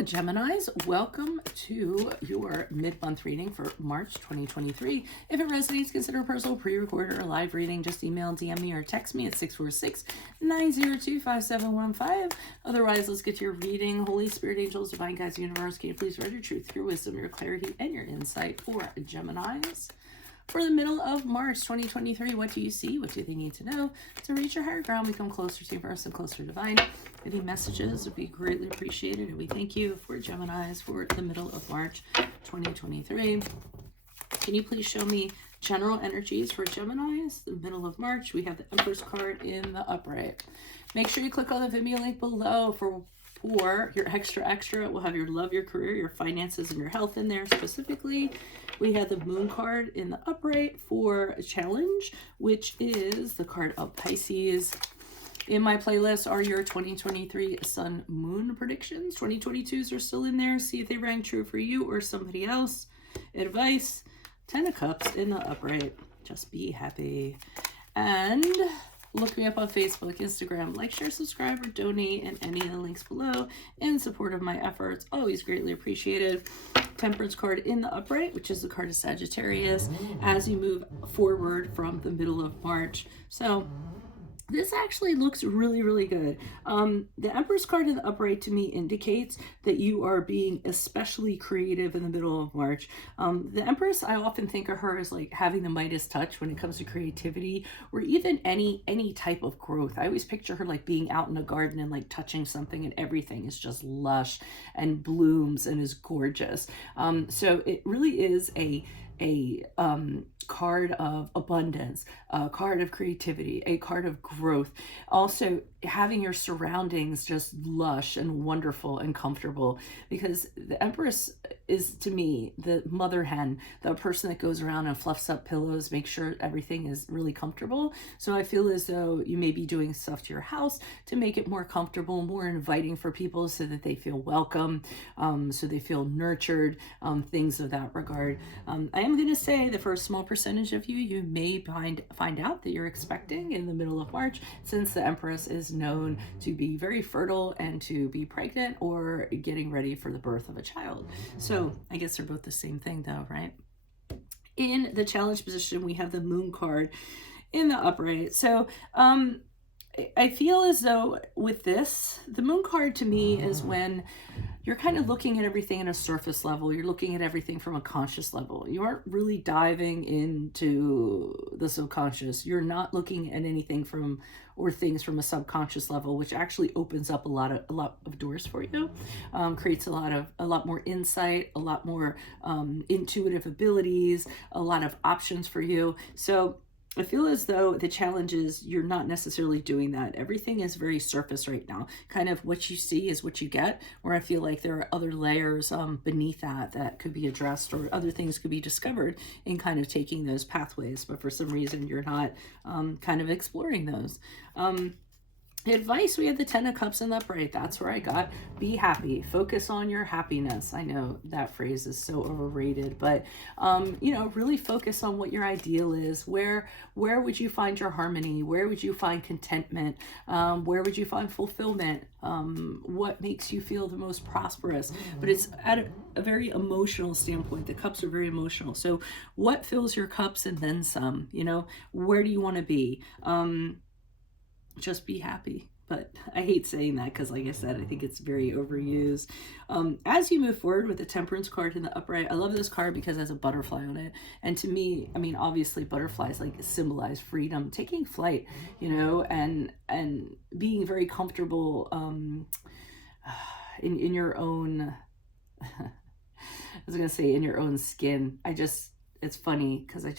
Geminis, welcome to your mid-month reading for March 2023. If it resonates, consider a personal pre-recorded or live reading. Just email, DM me, or text me at 646-902-5715. Otherwise, let's get to your reading. Holy Spirit, angels, divine guides, universe, can you please write your truth, your wisdom, your clarity, and your insight for Geminis? For the middle of March 2023, what do you see? What do they need to know to reach your higher ground, become closer to universe and closer to divine? Any messages would be greatly appreciated. And we thank you for Geminis for the middle of March 2023. Can you please show me general energies for Geminis? The middle of March, we have the Empress card in the upright. Make sure you click on the Venmo link below for your extra. We'll have your love, your career, your finances, and your health in there specifically. We have the Moon card in the upright for a challenge, which is the card of Pisces. In my playlist are your 2023 Sun Moon predictions. 2022s are still in there. See if they rang true for you or somebody else. Advice, 10 of Cups in the upright. Just be happy. And look me up on Facebook, Instagram, like, share, subscribe, or donate in any of the links below in support of my efforts. Always greatly appreciated. Temperance card in the upright, which is the card of Sagittarius, as you move forward from the middle of March. So this actually looks really, really good. The Empress card in the upright to me indicates that you are being especially creative in the middle of March. The Empress, I often think of her as like having the Midas touch when it comes to creativity or even any type of growth. I always picture her like being out in a garden and like touching something and everything is just lush and blooms and is gorgeous. So it really is a card of abundance, a card of creativity, a card of growth. Also having your surroundings just lush and wonderful and comfortable, because the Empress is, to me, the mother hen, the person that goes around and fluffs up pillows, makes sure everything is really comfortable. So I feel as though you may be doing stuff to your house to make it more comfortable, more inviting for people so that they feel welcome, so they feel nurtured, things of that regard. I am going to say the first small percentage of you may find out that you're expecting in the middle of March, since the Empress is known to be very fertile and to be pregnant or getting ready for the birth of a child. So I guess they're both the same thing though, right? In the challenge position, we have the Moon card in the upright. So I feel as though with this, the Moon card to me is when you're kind of looking at everything at a surface level. You're looking at everything from a conscious level. You aren't really diving into the subconscious. You're not looking at anything from or things from a subconscious level, which actually opens up a lot of doors for you, creates a lot more insight, a lot more intuitive abilities, a lot of options for you. So I feel as though the challenge is you're not necessarily doing that. Everything is very surface right now. Kind of what you see is what you get, where I feel like there are other layers beneath that could be addressed, or other things could be discovered in kind of taking those pathways. But for some reason, you're not kind of exploring those. Advice, we have the 10 of Cups in the upright. That's where I got be happy. Focus on your happiness. I know that phrase is so overrated, but you know, really focus on what your ideal is. Where would you find your harmony? Where would you find contentment? Where would you find fulfillment? What makes you feel the most prosperous? But it's at a very emotional standpoint. The cups are very emotional. So what fills your cups and then some? You know, where do you want to be? Just be happy. But I hate saying that because, like I said, I think it's very overused. As you move forward with the Temperance card in the upright, I love this card because it has a butterfly on it. And to me, I mean, obviously butterflies like symbolize freedom, taking flight, you know, and being very comfortable in your own, I was going to say in your own skin. It's funny because I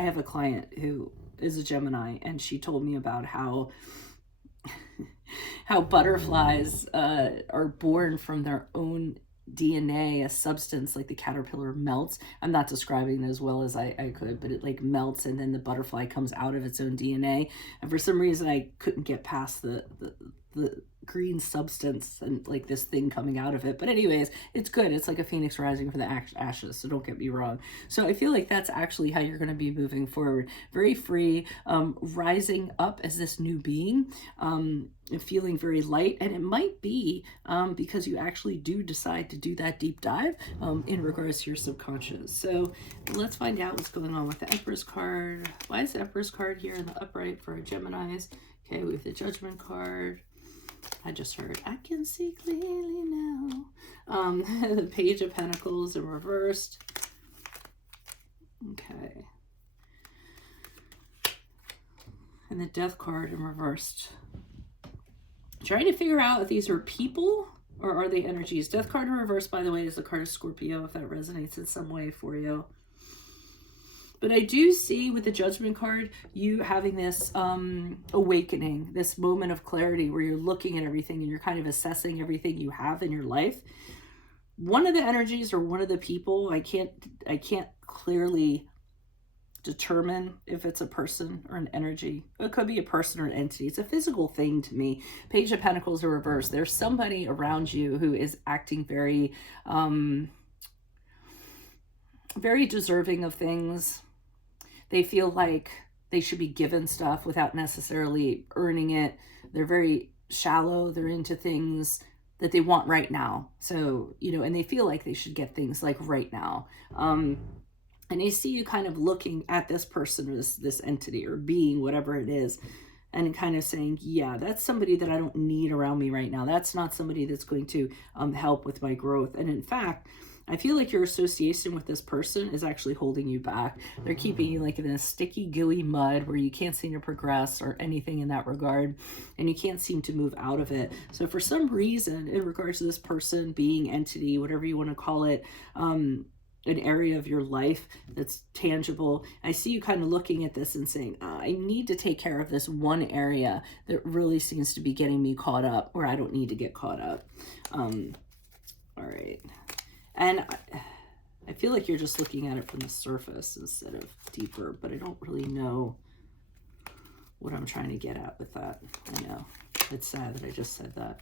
have a client who is a Gemini, and she told me about how butterflies are born from their own DNA, a substance like the caterpillar melts. I'm not describing it as well as I could, but it like melts and then the butterfly comes out of its own DNA. And for some reason I couldn't get past the green substance and like this thing coming out of it. But anyways, it's good. It's like a phoenix rising from the ashes, so don't get me wrong. So I feel like that's actually how you're going to be moving forward. Very free, rising up as this new being, feeling very light. And it might be because you actually do decide to do that deep dive in regards to your subconscious. So let's find out what's going on with the Empress card. Why is the Empress card here in the upright for our Geminis? Okay, we have the Judgment card. I just heard, I can see clearly now. The Page of Pentacles in reversed. Okay. And the Death card in reversed. Trying to figure out if these are people or are they energies. Death card in reverse, by the way, is the card of Scorpio, if that resonates in some way for you. But I do see with the Judgment card, you having this awakening, this moment of clarity where you're looking at everything and you're kind of assessing everything you have in your life. One of the energies or one of the people, I can't clearly determine if it's a person or an energy. It could be a person or an entity. It's a physical thing to me. Page of Pentacles are reversed. There's somebody around you who is acting very, very deserving of things. They feel like they should be given stuff without necessarily earning it. They're very shallow. They're into things that they want right now. So, you know, and they feel like they should get things like right now. And I see you kind of looking at this person or this entity or being, whatever it is, and kind of saying, yeah, that's somebody that I don't need around me right now. That's not somebody that's going to help with my growth. And in fact, I feel like your association with this person is actually holding you back. They're keeping you like in a sticky, gooey mud where you can't seem to progress or anything in that regard, and you can't seem to move out of it. So for some reason, in regards to this person, being, entity, whatever you want to call it, an area of your life that's tangible, I see you kind of looking at this and saying, I need to take care of this one area that really seems to be getting me caught up, or I don't need to get caught up. All right. And I feel like you're just looking at it from the surface instead of deeper, but I don't really know what I'm trying to get at with that. I know. It's sad that I just said that.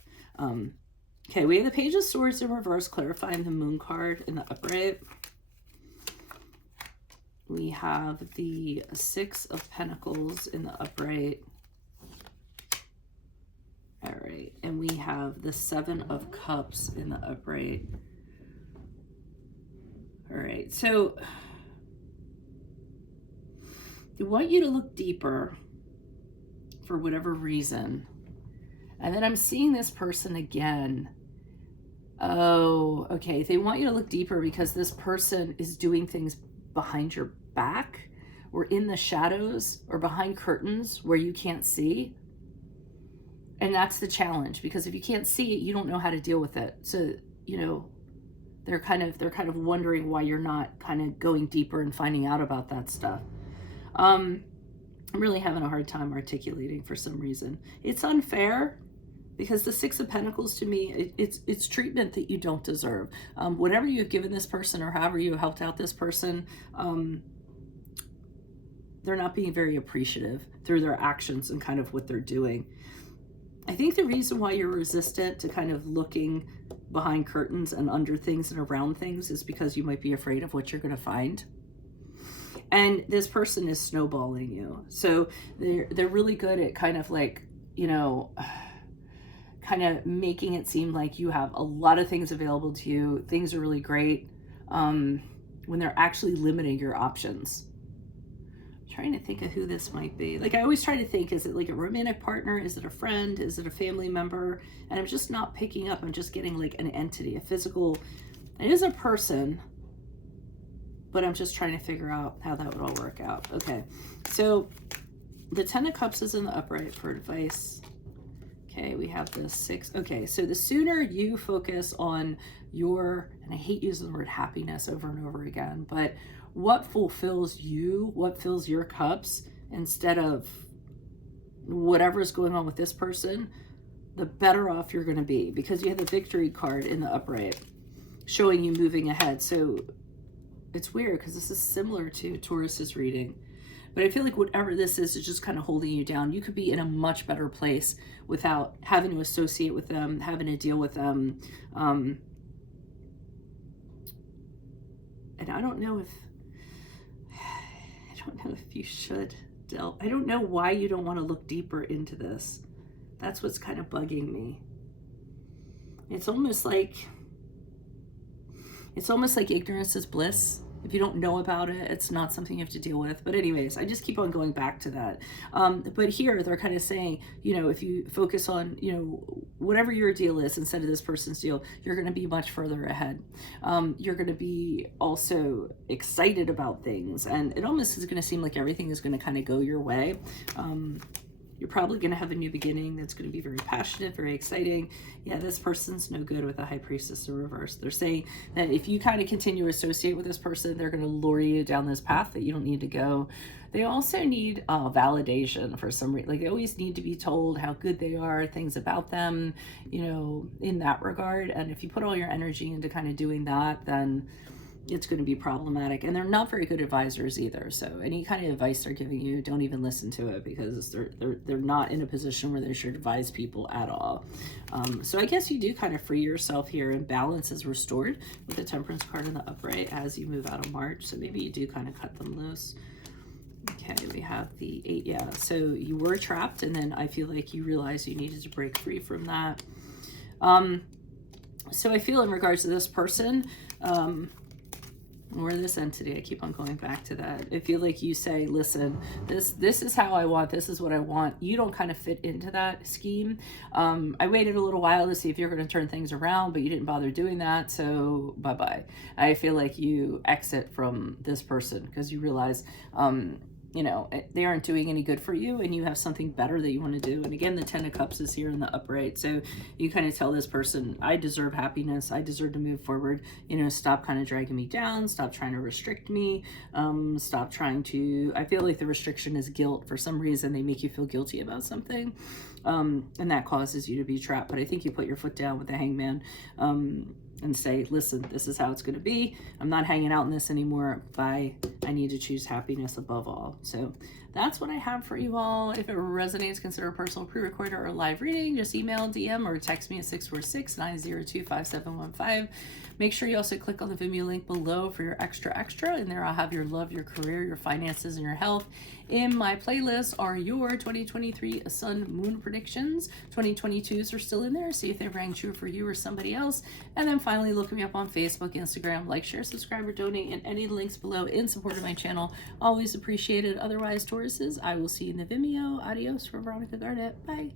Okay, we have the Page of Swords in reverse, clarifying the Moon card in the upright. We have the Six of Pentacles in the upright. All right, and we have the Seven of Cups in the upright. All right, so I want you to look deeper for whatever reason. And then I'm seeing this person again. Oh, okay. They want you to look deeper because this person is doing things behind your back or in the shadows or behind curtains where you can't see. And that's the challenge, because if you can't see it, you don't know how to deal with it. So, you know, they're kind of wondering why you're not kind of going deeper and finding out about that stuff. I'm really having a hard time articulating for some reason. It's unfair because the Six of Pentacles to me, it's treatment that you don't deserve. Whatever you've given this person or however you helped out this person, they're not being very appreciative through their actions and kind of what they're doing. I think the reason why you're resistant to kind of looking behind curtains and under things and around things is because you might be afraid of what you're going to find. And this person is snowballing you. So they're really good at kind of like, you know, kind of making it seem like you have a lot of things available to you. Things are really great when they're actually limiting your options. Trying to think of who this might be. Like I always try to think, is it like a romantic partner? Is it a friend? Is it a family member? And I'm just not picking up. I'm just getting like an entity, a physical. It is a person, but I'm just trying to figure out how that would all work out. Okay, so the Ten of Cups is in the upright for advice. Okay, we have the Six. Okay, so the sooner you focus on your, and I hate using the word happiness over and over again, but what fulfills you, what fills your cups, instead of whatever's going on with this person, the better off you're going to be, because you have the Victory card in the upright showing you moving ahead. So it's weird because this is similar to Taurus's reading, But I feel like whatever this is just kind of holding you down. You could be in a much better place without having to associate with them, having to deal with them. And I don't know if you should delve. I don't know why you don't want to look deeper into this. That's what's kind of bugging me. It's almost like ignorance is bliss. If you don't know about it, it's not something you have to deal with. But anyways, I just keep on going back to that. But here they're kind of saying, you know, if you focus on, you know, whatever your deal is instead of this person's deal, you're going to be much further ahead. You're going to be also excited about things. And it almost is going to seem like everything is going to kind of go your way. You're probably going to have a new beginning that's going to be very passionate, very exciting. Yeah, this person's no good with a High Priestess in reverse. They're saying that if you kind of continue to associate with this person, they're going to lure you down this path that you don't need to go. They also need validation for some reason. Like, they always need to be told how good they are, things about them, you know, in that regard. And if you put all your energy into kind of doing that, then it's going to be problematic. And they're not very good advisors either. So any kind of advice they're giving you, don't even listen to it, because they're not in a position where they should advise people at all. So I guess you do kind of free yourself here, and balance is restored with the Temperance card in the upright as you move out of March. So maybe you do kind of cut them loose. Okay, we have the 8. Yeah, so you were trapped, and then I feel like you realized you needed to break free from that. So I feel in regards to this person, or this entity, I keep on going back to that. I feel like you say, listen, this is how I want, this is what I want. You don't kind of fit into that scheme. I waited a little while to see if you're going to turn things around, but you didn't bother doing that, so bye-bye. I feel like you exit from this person because you realize, you know, they aren't doing any good for you, and you have something better that you want to do. And again, the 10 of Cups is here in the upright. So you kind of tell this person, I deserve happiness. I deserve to move forward. You know, stop kind of dragging me down. Stop trying to restrict me. Stop trying to, I feel like the restriction is guilt. For some reason, they make you feel guilty about something. And that causes you to be trapped. But I think you put your foot down with the Hangman, and say, listen, this is how it's going to be. I'm not hanging out in this anymore. Bye. I need to choose happiness above all. So that's what I have for you all. If it resonates, consider a personal pre-recorded or live reading. Just email, DM, or text me at 646-902-5715. Make sure you also click on the Vimeo link below for your extra. In there, I'll have your love, your career, your finances, and your health. In my playlist are your 2023 Sun Moon predictions. 2022s are still in there. See if they rang true for you or somebody else. And then finally, look me up on Facebook, Instagram. Like, share, subscribe, or donate. And any links below in support of my channel. Always appreciated. Otherwise, Tauruses, I will see you in the Vimeo. Adios from Veronica Garnet. Bye.